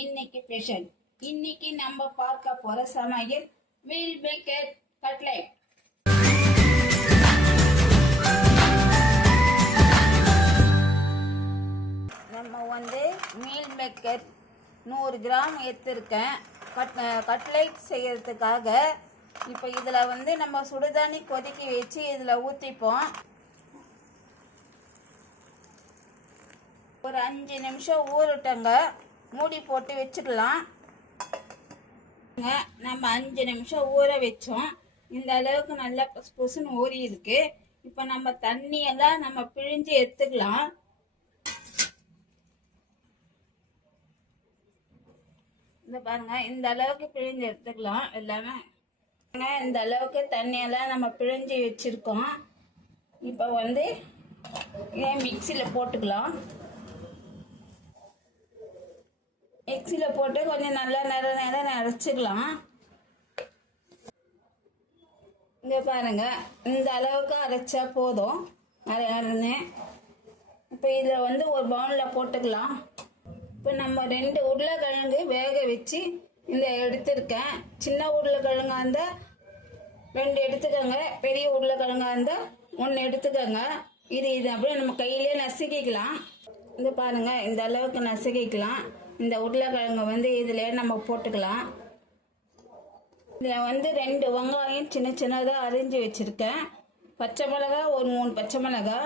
இன்னைக்கு ஸ்பெஷல். இன்னைக்கு நம்ம பார்க்க போற சமையல் மீல் மேக்கர் கட்லெட். நம்ம மீல் மேக்கர் 100 கிராம் எடுத்திருக்கேன் கட்லெட் செய்யறதுக்காக. இப்போ இதில் நம்ம சுடுதண்ணி கொதிக்க வச்சு இதில் ஊற்றிப்போம். ஒரு 5 நிமிஷம் ஊறட்டங்க, மூடி போட்டு வச்சுக்கலாம். நம்ம 5 நிமிஷம் ஊற வச்சோம். இந்த அளவுக்கு நல்லா பொசுன்னு ஊறி இருக்கு. இப்போ நம்ம தண்ணியெல்லாம் நம்ம பிழிஞ்சு எடுத்துக்கலாம். இந்த பாருங்க, இந்த அளவுக்கு பிழிஞ்சு எடுத்துக்கலாம். எல்லாமே இந்த அளவுக்கு தண்ணியெல்லாம் நம்ம பிழிஞ்சு வச்சிருக்கோம். இப்போ மிக்சியில் போட்டுக்கலாம். மிக்சியில் போட்டு கொஞ்சம் நல்லா நேரம் அரைச்சிக்கலாம். இங்கே பாருங்க, இந்த அளவுக்கு அரைச்சா போதும். அரைன்னு இப்போ இதில் ஒரு பவுலில் போட்டுக்கலாம். இப்போ நம்ம 2 உருளைக்கிழங்கு வேக வச்சு இந்த எடுத்துருக்கேன். சின்ன உருளைக்கிழங்கா இருந்தால் 2 எடுத்துக்கோங்க, பெரிய உருளைக்கிழங்கா இருந்தால் 1 எடுத்துக்கோங்க. இது அப்படியே நம்ம கையிலே நசுக்கிக்கலாம். இந்த பாருங்க, இந்த அளவுக்கு நசுக்கிக்கலாம். இந்த உருளைக்கிழங்கு இதில் நம்ம போட்டுக்கலாம். இதில் 2 வெங்காயம் சின்ன சின்னதாக அரிஞ்சு வச்சுருக்கேன். பச்சை மிளகா ஒரு 3 பச்சை மிளகா,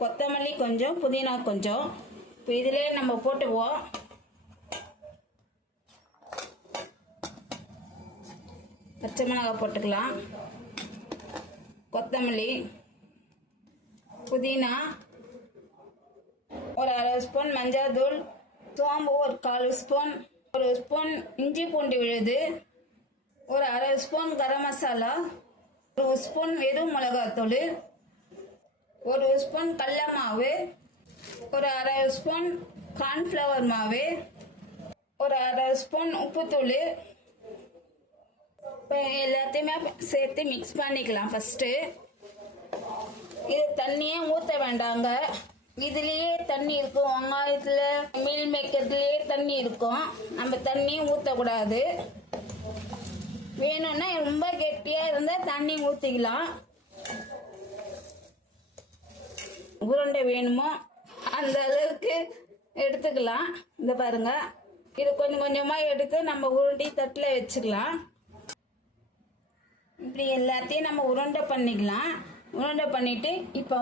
கொத்தமல்லி கொஞ்சம், புதினா கொஞ்சம். இப்போ இதிலே நம்ம போட்டுக்குவோம். பச்சை மிளகாய் போட்டுக்கலாம், கொத்தமல்லி, புதினா, ஒரு 1/2 ஸ்பூன் மஞ்சள் தூள், சோம்பு ஒரு 1/4 ஸ்பூன், 1 ஸ்பூன் இஞ்சி பூண்டு விழுது, ஒரு 1/2 ஸ்பூன் கரம் மசாலா, 1 ஸ்பூன் வெறும் மிளகாத்தூள், 1 ஸ்பூன் கடல மாவு, ஒரு 1/2 ஸ்பூன் கார்ன்ஃப்ளவர் மாவு, ஒரு 1/2 ஸ்பூன் உப்புத்தூள். இப்போ எல்லாத்தையுமே சேர்த்து மிக்ஸ் பண்ணிக்கலாம். ஃபஸ்ட்டு இது தண்ணியே ஊற்ற வேண்டாங்க, இதுலேயே தண்ணி இருக்கும். வெங்காயத்தில் மீல் மேக்கர்லேயே தண்ணி இருக்கும். நம்ம தண்ணியும் ஊற்றக்கூடாது. வேணும்னா ரொம்ப கெட்டியாக இருந்தால் தண்ணி ஊற்றிக்கலாம். உருண்டை வேணுமோ அந்த அளவுக்கு எடுத்துக்கலாம். இந்த பாருங்க, இது கொஞ்சம் கொஞ்சமாக எடுத்து நம்ம உருண்டி தட்டில் வச்சுக்கலாம். இப்படி எல்லாத்தையும் நம்ம உருண்டை பண்ணிக்கலாம். உருண்டை பண்ணிட்டு இப்போ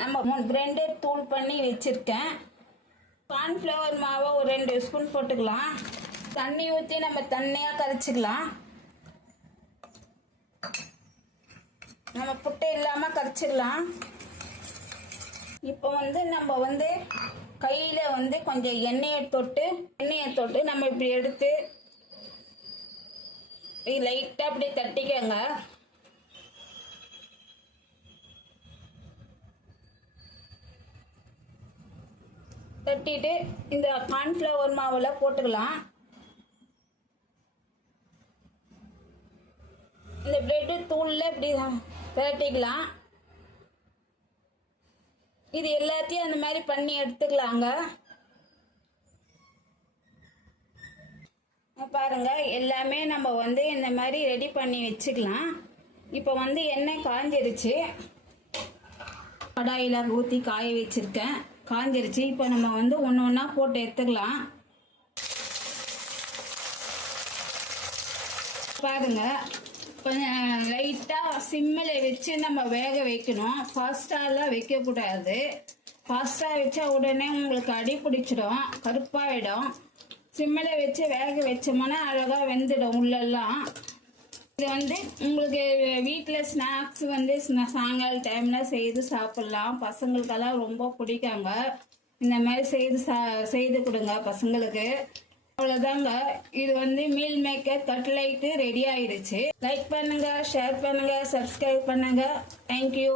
நம்ம பிரெண்டு தூள் பண்ணி வச்சுருக்கேன். கார்ன்ஃப்ளவர் மாவை ஒரு 2 ஸ்பூன் போட்டுக்கலாம். தண்ணி ஊற்றி நம்ம தண்ணியாக கரைச்சிக்கலாம். நம்ம புட்டை இல்லாமல் கரைச்சிக்கலாம். இப்போ நம்ம கையில் கொஞ்சம் எண்ணெயை தொட்டு நம்ம இப்படி எடுத்து லைட்டாக அப்படி தட்டிக்கங்க. தட்டிட்டு இந்த கார்ன்ஃப்ளவர் மாவில் போட்டுக்கலாம். இந்த பிரெட்டு தூளில் இப்படி பிரட்டிக்கலாம். இது எல்லாத்தையும் அந்த மாதிரி பண்ணி எடுத்துக்கலாங்க. பாருங்க, எல்லாமே நம்ம இந்த மாதிரி ரெடி பண்ணி வச்சுக்கலாம். இப்போ எண்ணெய் காஞ்சிருச்சு. கடாயில் ஊற்றி காய வச்சிருக்கேன், காஞ்சிருச்சு. இப்போ நம்ம ஒன்று ஒன்றா போட்டு எடுத்துக்கலாம். பாருங்க, கொஞ்சம் லைட்டாக சிம்மில் வச்சு நம்ம வேக வைக்கணும். ஃபாஸ்ட்டாலாம் வைக்கக்கூடாது. ஃபாஸ்ட்டாக வச்சா உடனே உங்களுக்கு அடி பிடிச்சிடும், கருப்பாயிடும். சிம்மில் வச்சு வேக வச்சோம்னா அழகாக வெந்துடும் உள்ளெல்லாம். இது உங்களுக்கு வீட்டில் ஸ்நாக்ஸ் சாயங்கால டைமில் செய்து சாப்பிட்லாம். பசங்களுக்கெல்லாம் ரொம்ப பிடிக்காங்க. இந்த மாதிரி செய்து கொடுங்க பசங்களுக்கு. அவ்வளோதாங்க, இது மீல் மேக்கர் கட்லெட்டு ரெடி ஆயிடுச்சு. லைக் பண்ணுங்க, ஷேர் பண்ணுங்க, சப்ஸ்கிரைப் பண்ணுங்க. தேங்க்யூ.